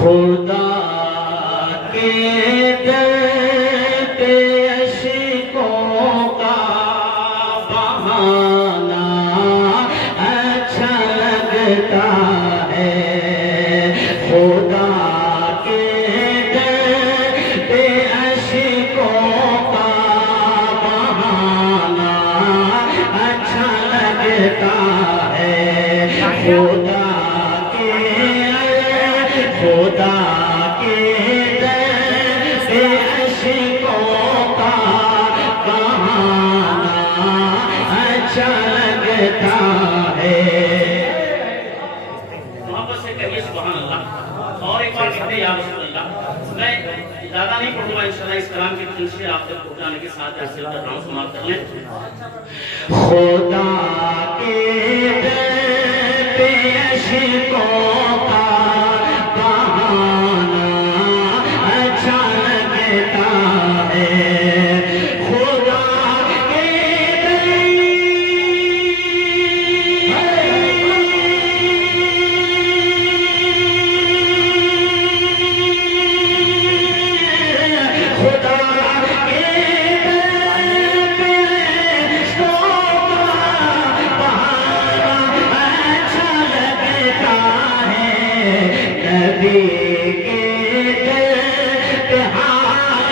خدا کے در پہ عشقوں کا بہانا اچھا لگتا ہے، خدا کے در پہ عشقوں کا بہانا اچھا لگتا ہے، خدا کے در پہ عشقوں کا بہانا اچھا لگتا ہے۔ محبت سے کہیے سبحان اللہ، اور ایک بار کہتے ہیں یا رسول اللہ۔ میں زیادہ نہیں پڑھوں گا انشاءاللہ، اس کلام کے تنشیر آپ تک پہنچانے کے ساتھ حاصل کر رہا ہوں، سماعت کر لیں۔ خدا کے در پہ عشقوں کا بہانا اچھا لگتا ہے، خدا کے در خدا کے در پہ عشقوں کا بہانا اچھا لگتا ہے، نبی کے در پہ حال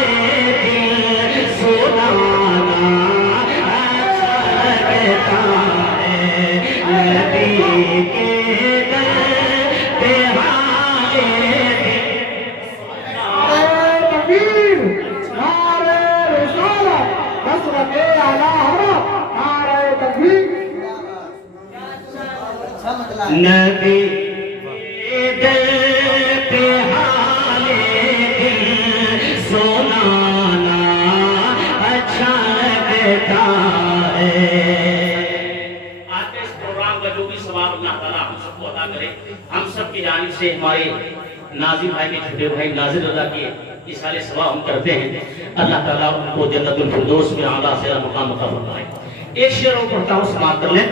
دل سنانا اچھا لگتا ہے، نبی کے در پہ حال تکبیر، نعرہ رسالت، حضرت اعلیٰ حضرت، نعرہ تکبیر۔ نبی کے در پہ حال دل سنانا اچھا لگتا ہے۔ آج کے اس پروگرام کا جو بھی ثواب اللہ تعالیٰ ہم سب کو عطا کرے، ہم سب کی جانب سے ہمارے ناظر بھائی کے چھوٹے بھائی ناظر اللہ کے یہ سارے ثواب ہم کرتے ہیں، اللہ تعالیٰ ان کو جنت الفردوس میں اعلیٰ سے مقام عطا فرمائے۔ ایک شعر اور پڑھتا ہوں، سماعت کر لیں۔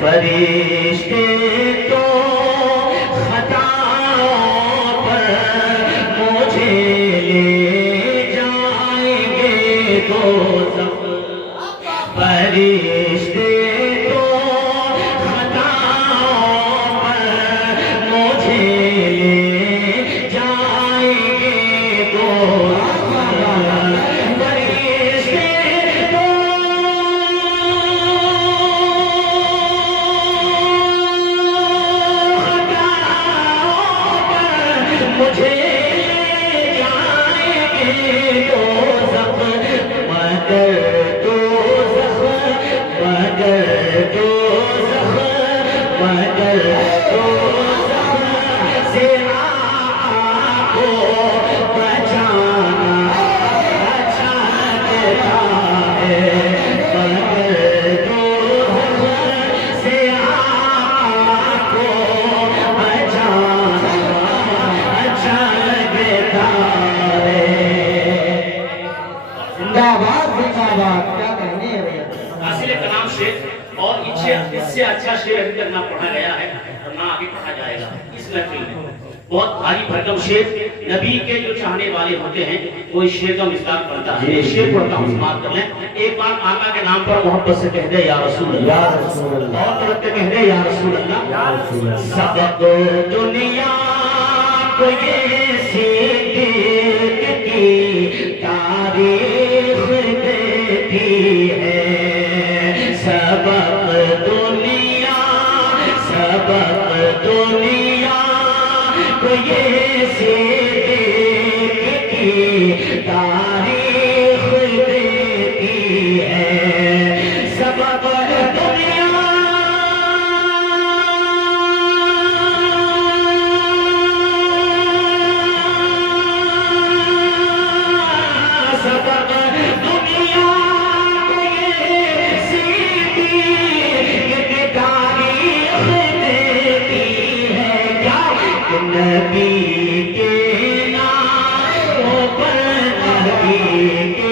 فرشتے تو خطاؤں پر مجھے لے جائیں گے دوزخ، فرشتے تو خطاؤں پر مجھے لے جائیں گے دوزخ، فرشتے تو مجھے جائیں گے دوزخ، مگر دوزخ سے آپ کو بچانا اچھا لگتا ہے، مگر دوزخ سے آپ کو بچانا اچھا لگتا ہے۔ زندہ باد، زندہ باد، کیا کہنے ہیں بھیا؟ حاصل کلام شعر، اور اس سے اچھا شعر ابھی تک نہ پڑھا گیا ہے اور نہ آگے پڑھا جائے گا اس محفل میں۔ بہت بھاری بھرکم شعر، نبی کے جو چاہنے والے ہوتے ہیں وہ اس شعر کا مصداق بنتا ہے۔ یہ شعر پڑھتا ہوں، سماعت کر لیں۔ ایک بار آقا کے نام پر محبت سے کہہ دے یا رسول اللہ، اور طرف سے کہہ دے یا رسول اللہ۔ سبق دنیا کو یہ صدیق کی تاریخ دیتی ہے، سبق دنیا کو یہ صدیق کی تاریخ دیتی ہے، سبق دنیا نبی کے نام پر نبی کے